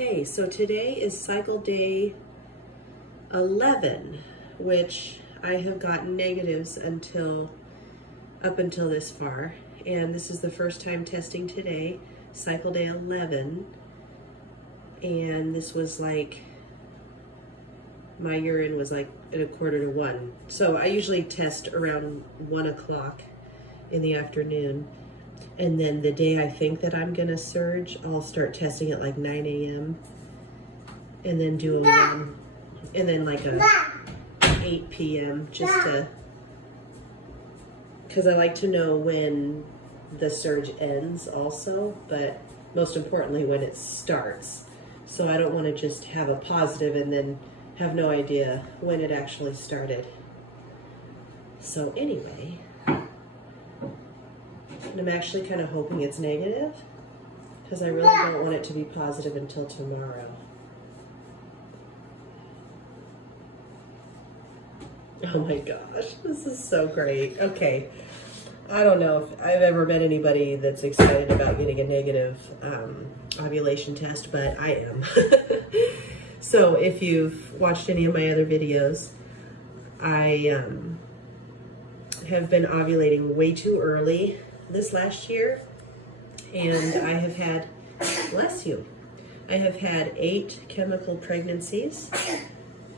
Okay, so today is cycle day 11, which I have gotten negatives up until this far. And this is the first time testing today, cycle day 11. And this was like, my urine was like at 1:45. So I usually test around 1 o'clock in the afternoon. And then the day I think that I'm gonna surge, I'll start testing at like 9 a.m. and then do a one, and then like a 8 p.m. just to, because I like to know when the surge ends also, but most importantly when it starts. So I don't want to just have a positive and then have no idea when it actually started. So anyway, and I'm actually kind of hoping it's negative because I really don't want it to be positive until tomorrow. Oh my gosh, this is so great. Okay, I don't know if I've ever met anybody that's excited about getting a negative ovulation test, but I am. So if you've watched any of my other videos, I have been ovulating way too early this last year, and I have had, bless you, I have had 8 chemical pregnancies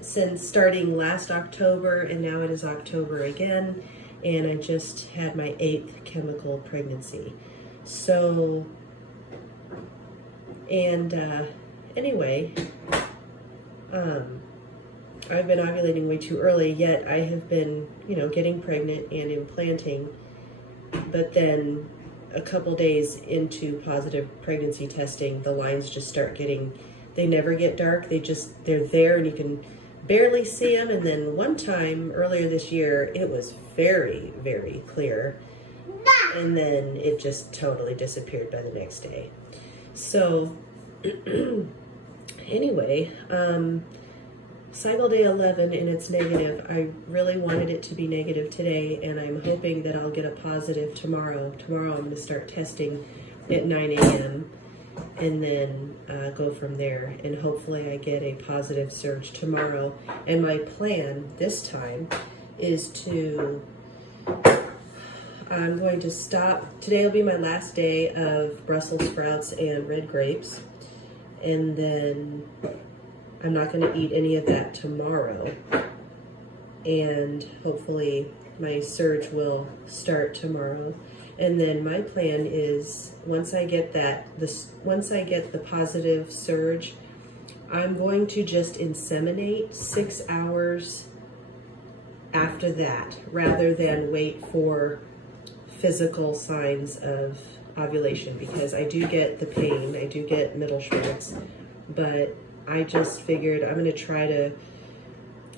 since starting last October, and now it is October again, and I just had my 8th chemical pregnancy. So, and anyway, I've been ovulating way too early, yet I have been, getting pregnant and implanting. But then a couple days into positive pregnancy testing, the lines just start getting, they never get dark. They're there and you can barely see them. And then one time earlier this year, it was very, very clear. And then it just totally disappeared by the next day. So anyway, cycle day 11 and it's negative. I really wanted it to be negative today, and I'm hoping that I'll get a positive tomorrow. Tomorrow I'm going to start testing at 9 a.m. and then go from there, and hopefully I get a positive surge tomorrow. And my plan this time is I'm going to stop. Today will be my last day of Brussels sprouts and red grapes, and then I'm not going to eat any of that tomorrow, and hopefully my surge will start tomorrow. And then my plan is once I get the positive surge, I'm going to just inseminate 6 hours after that, rather than wait for physical signs of ovulation, because I do get the pain, I do get middle shreds, but I just figured I'm going to try to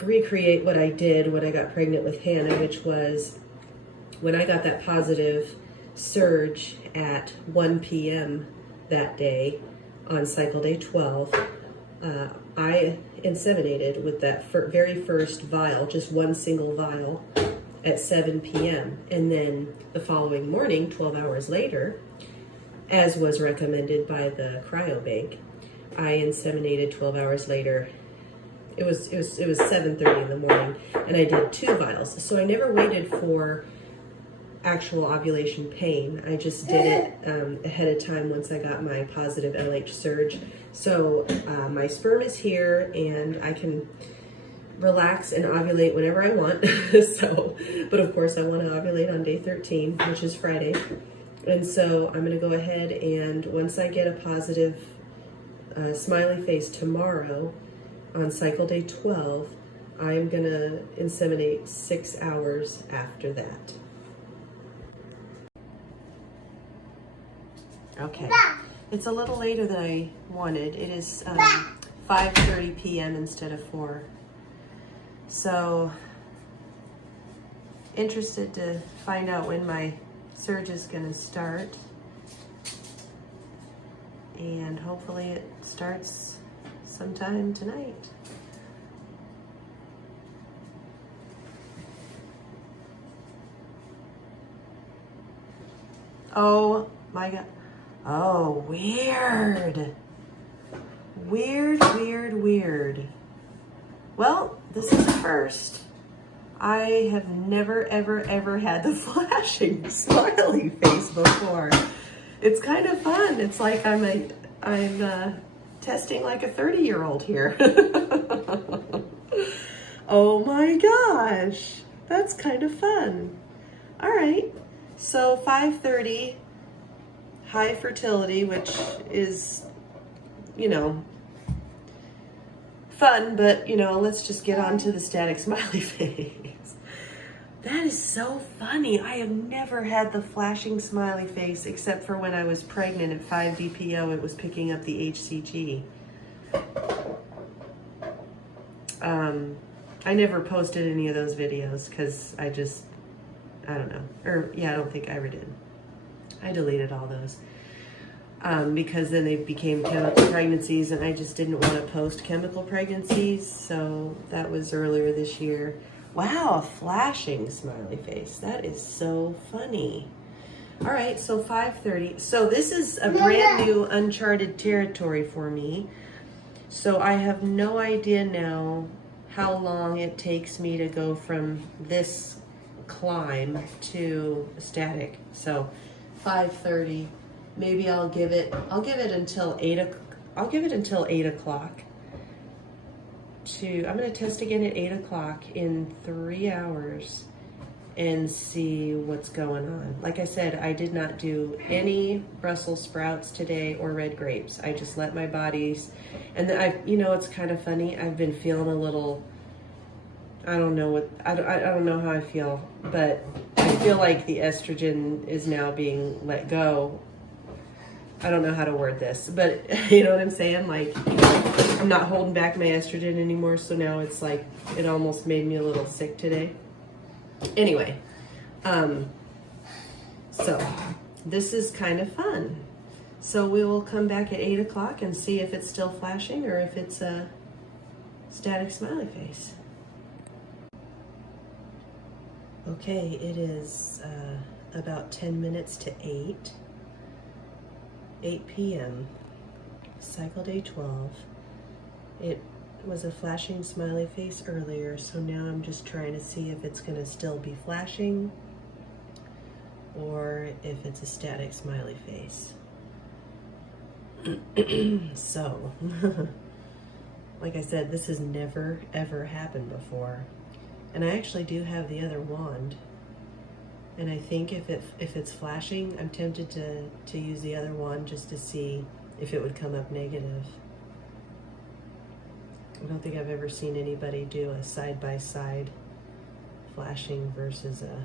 recreate what I did when I got pregnant with Hannah, which was when I got that positive surge at 1 p.m. that day on cycle day 12. I inseminated with that very first vial, just one single vial, at 7 p.m. And then the following morning, 12 hours later, as was recommended by the cryobank, I inseminated 12 hours later. It was 7:30 in the morning, and I did 2 vials. So I never waited for actual ovulation pain. I just did it ahead of time once I got my positive LH surge. So my sperm is here, and I can relax and ovulate whenever I want. So, but of course I want to ovulate on day 13, which is Friday. And so I'm going to go ahead, and once I get a positive smiley face tomorrow on cycle day 12, I'm gonna inseminate 6 hours after that. Okay, it's a little later than I wanted. It is 5:30 p.m. instead of 4. So, interested to find out when my surge is gonna start. And hopefully it starts sometime tonight. Oh my God. Oh, weird. Weird, weird, weird. Well, this is the first. I have never, ever, ever had the flashing smiley face before. It's kind of fun. It's like I'm testing like a 30-year-old here. Oh my gosh, that's kind of fun. All right, so 5:30, high fertility, which is, you know, fun, but you know, let's just get on to the static smiley face. That is so funny. I have never had the flashing smiley face except for when I was pregnant at 5 DPO, it was picking up the HCG. I never posted any of those videos because I don't know. Or yeah, I don't think I ever did. I deleted all those. Because then they became chemical pregnancies and I just didn't want to post chemical pregnancies. So that was earlier this year. Wow, a flashing smiley face. That is so funny. All right, so 5:30. So this is a brand new uncharted territory for me. So I have no idea now how long it takes me to go from this climb to static. So 5:30. Maybe I'll give it until 8 o'clock. I'm gonna test again at 8 o'clock in 3 hours and see what's going on. Like I said, I did not do any Brussels sprouts today or red grapes. I just let my bodies, and then you know, it's kind of funny. I've been feeling a little, I don't know how I feel, but I feel like the estrogen is now being let go. I don't know how to word this, but you know what I'm saying? Like, I'm not holding back my estrogen anymore, so now it's like, it almost made me a little sick today. Anyway, so this is kind of fun. So we will come back at 8 o'clock and see if it's still flashing or if it's a static smiley face. Okay, it is about 10 minutes to 8 p.m. Cycle day 12. It was a flashing smiley face earlier, so now I'm just trying to see if it's going to still be flashing or if it's a static smiley face. So, like I said, this has never ever happened before. And I actually do have the other wand. And I think if it's flashing, I'm tempted to use the other wand just to see if it would come up negative. I don't think I've ever seen anybody do a side-by-side flashing versus a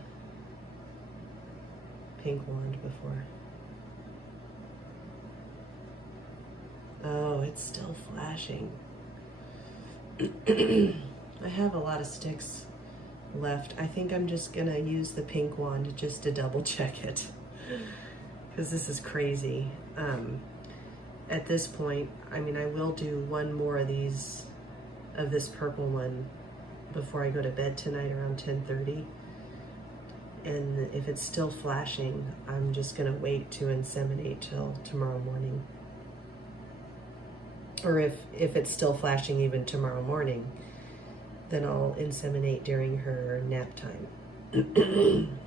pink wand before. Oh, it's still flashing. I have a lot of sticks left. I think I'm just gonna use the pink wand just to double check it, because this is crazy. At this point, I mean, I will do one more of these, of this purple one, before I go to bed tonight around 10:30. And if it's still flashing, I'm just gonna wait to inseminate till tomorrow morning. Or if it's still flashing even tomorrow morning, then I'll inseminate during her nap time.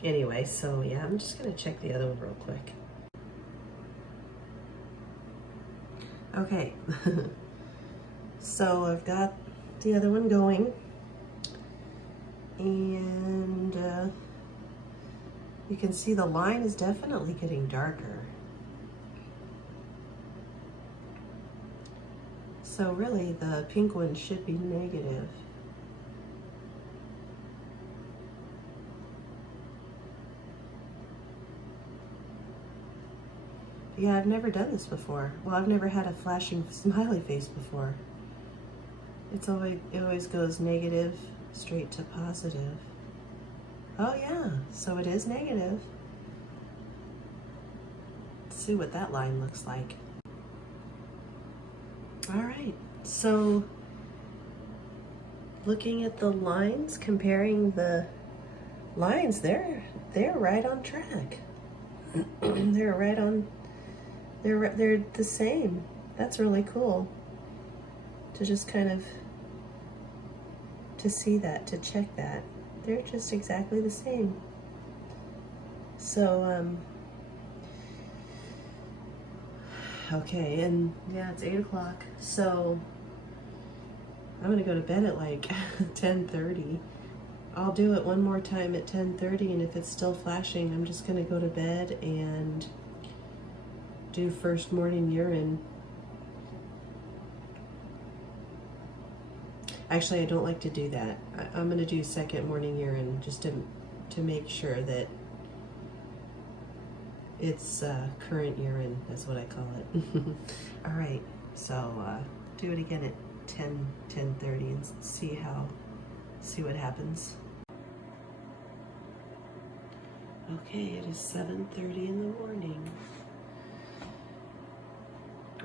Anyway, so yeah, I'm just gonna check the other one real quick. Okay, so I've got the other one going, and you can see the line is definitely getting darker. So really, the pink one should be negative. Yeah, I've never done this before. Well, I've never had a flashing smiley face before. It always goes negative straight to positive. Oh yeah, so it is negative. Let's see what that line looks like. All right, so looking at the lines, comparing the lines, they're right on track. They're the same. That's really cool. to just kind of, to see that, to check that. They're just exactly the same. So, okay, and yeah, it's 8 o'clock. So I'm gonna go to bed at like 10:30. I'll do it one more time at 10:30, and if it's still flashing, I'm just gonna go to bed and do first morning urine. Actually, I don't like to do that. I'm gonna do second morning urine just to make sure that it's current urine, that's what I call it. All right, so do it again at 10:30 and see what happens. Okay, it is 7:30 in the morning.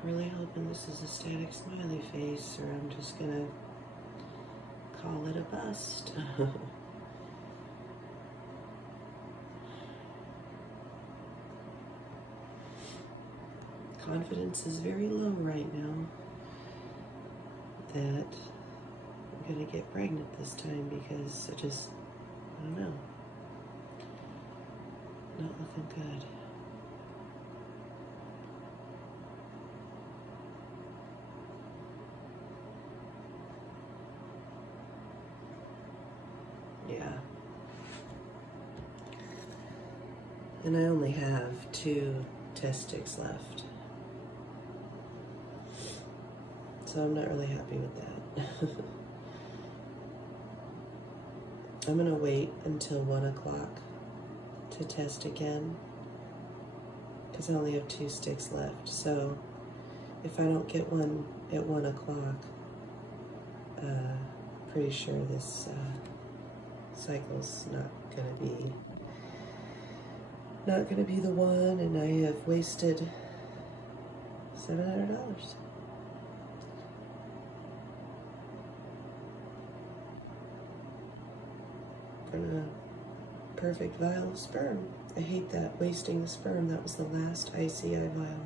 Really hoping this is a static smiley face, or I'm just gonna call it a bust. Confidence is very low right now that I'm gonna get pregnant this time, because I don't know. Not looking good. Yeah. And I only have 2 test sticks left. So I'm not really happy with that. I'm gonna wait until 1 o'clock to test again, because I only have 2 sticks left. So if I don't get one at 1 o'clock, pretty sure this cycle's not gonna be the one, and I have wasted $700. On a perfect vial of sperm. I hate that, wasting the sperm. That was the last ICI vial.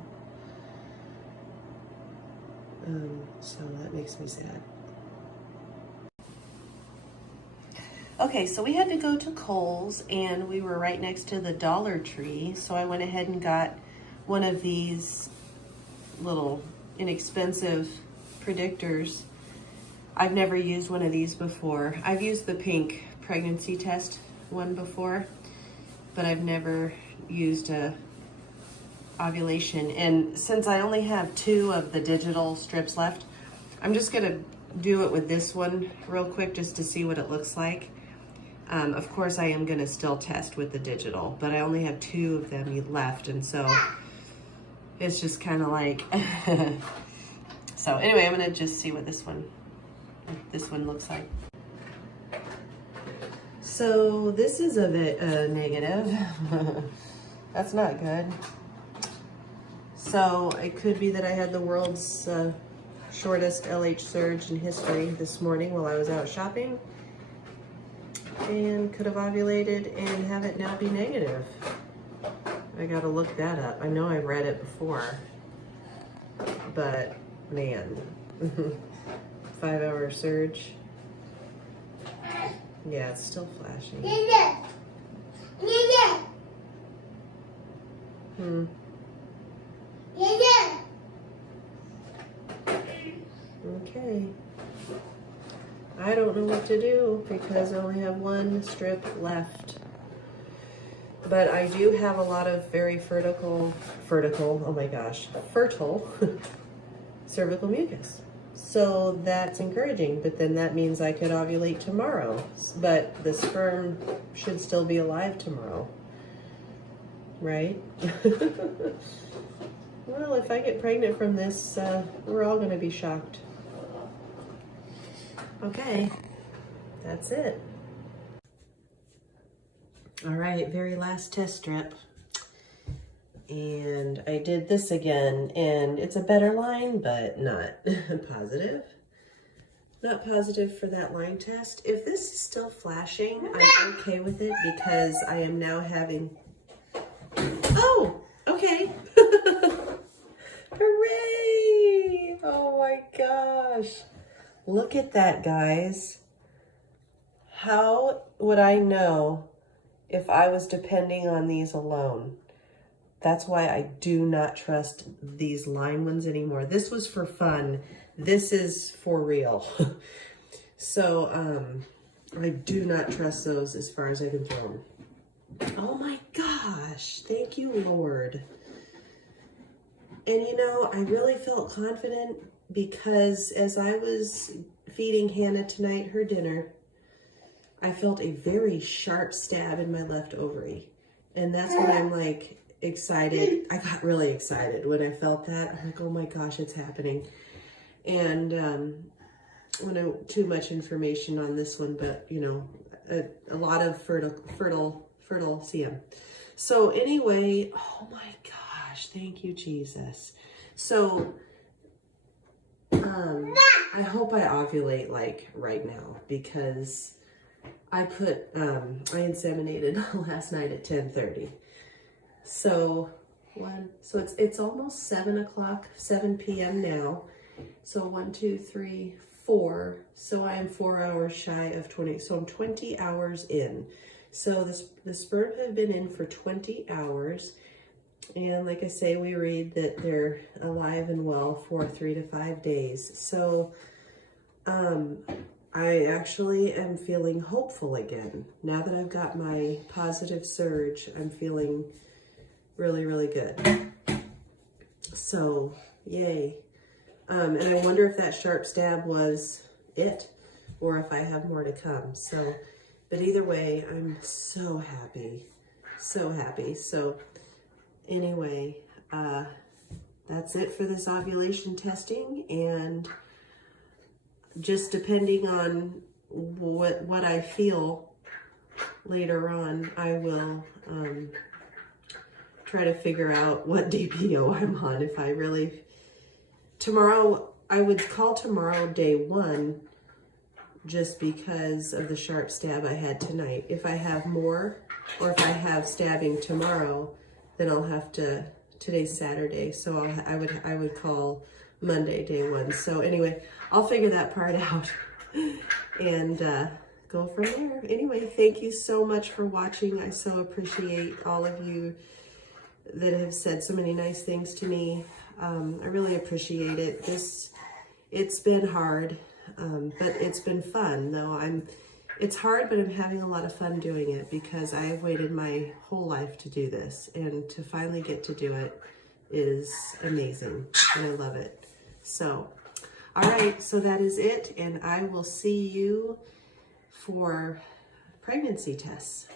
So that makes me sad. Okay, so we had to go to Kohl's, and we were right next to the Dollar Tree, so I went ahead and got one of these little inexpensive predictors. I've never used one of these before. I've used the pink pregnancy test one before, but I've never used a ovulation. And since I only have 2 of the digital strips left, I'm just gonna do it with this one real quick just to see what it looks like. Of course, I am gonna still test with the digital, but I only have 2 of them left, and so it's just kind of like, so anyway, I'm gonna just see what this one looks like. So this is a bit negative. That's not good. So it could be that I had the world's shortest LH surge in history this morning while I was out shopping, and could have ovulated and have it now be negative. I gotta look that up. I know I read it before, but man, 5-hour surge. Yeah, it's still flashing. Okay. I don't know what to do because I only have 1 strip left. But I do have a lot of very fertile cervical mucus. So that's encouraging, but then that means I could ovulate tomorrow. But the sperm should still be alive tomorrow, right? Well, if I get pregnant from this, we're all gonna be shocked. Okay, that's it. All right, very last test strip. And I did this again, and it's a better line, but not positive. Not positive for that line test. If this is still flashing, I'm okay with it because I am now having, oh, okay. Hooray! Oh my gosh. Look at that, guys. How would I know if I was depending on these alone? That's why I do not trust these line ones anymore. This was for fun. This is for real. So, I do not trust those as far as I can throw them. Oh my gosh. Thank you, Lord. And you know, I really felt confident because as I was feeding Hannah tonight her dinner, I felt a very sharp stab in my left ovary. And that's when I'm like excited. I got really excited when I felt that. I'm like, oh my gosh, it's happening. And I don't know too much information on this one, but you know, a lot of fertile CM. So anyway, oh my gosh, thank you, Jesus. So I hope I ovulate like right now, because I inseminated last night at 10:30. So it's almost 7 p.m. now. So 1, 2, 3, 4. So I am 4 hours shy of 20. So I'm 20 hours in. So the sperm have been in for 20 hours. And like I say, we read that they're alive and well for 3 to 5 days. So I actually am feeling hopeful again. Now that I've got my positive surge, I'm feeling really, really good. So, yay. And I wonder if that sharp stab was it, or if I have more to come. So, but either way, I'm so happy. So happy. So, anyway, that's it for this ovulation testing. And just depending on what I feel later on, I will try to figure out what DPO I'm on. If I really, tomorrow, I would call tomorrow day 1 just because of the sharp stab I had tonight. If I have more, or if I have stabbing tomorrow, then I'll have to, today's Saturday, so I would call Monday day 1. So anyway, I'll figure that part out and go from there. Anyway, thank you so much for watching. I so appreciate all of you that have said so many nice things to me. I really appreciate it. It's been hard, but it's been fun though. It's hard, but I'm having a lot of fun doing it because I have waited my whole life to do this, and to finally get to do it is amazing, and I love it. So, all right, so that is it, and I will see you for pregnancy tests.